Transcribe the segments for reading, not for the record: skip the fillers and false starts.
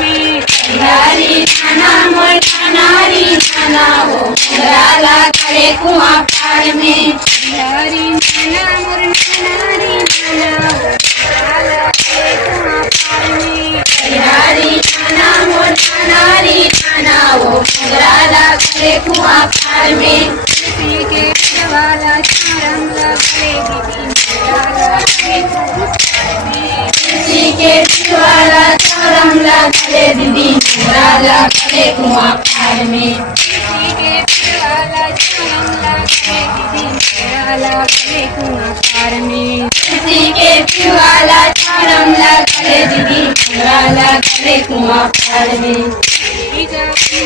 में हरी नाना मोर नारी नाना हो मोगराला करे कुआं पार में हरी नाना मोर नारी नाना हो मोगराला करे कुआं पार में हरी नाना मोर नारी नाना हो मोगराला करे कुआं पार में तुलसी के वाला चारम लगले दीदी मोगराला करे कुआं पार में तुलसी के वाला चारम लगले दीदी मोगराला करे कुआं पार में तुलसी के वाला चारम लगले दीदी मोगराला करे कुआं पार में तुलसी के वाला चारम लगले दीदी मोगराला करे कुआं पार में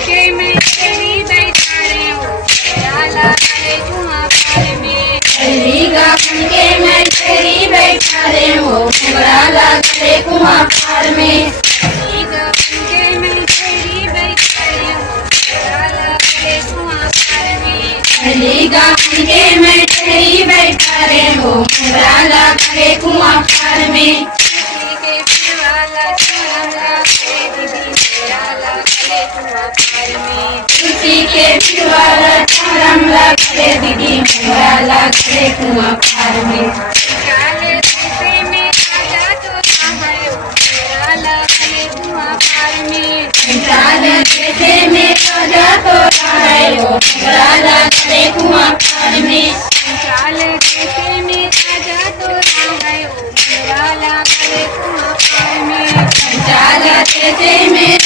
के मैं तेरी बैठा रे हो मोगराला करे कुआं पार में गा के मैं तेरी बैठा रे हो मोगराला करे कुआं पार में के मैं तेरी बैठा रे हो मोगराला करे कुआं पार में गा के मैं तेरी बैठा रे हो मोगराला करे कुआं पार में के वाला चारम लगले दीदी मोगराला करे कुआं पार में तुलसी के वाला चारम लगले दीदी मोगराला करे कुआं पार में काले से में आजा तो है मोगराला करे कुआं पार में चाल देखे में राजा तो है हो मोगराला करे कुआं पार में चाल के में आजा तो है मोगराला करे कुआं पार में चाल देखे में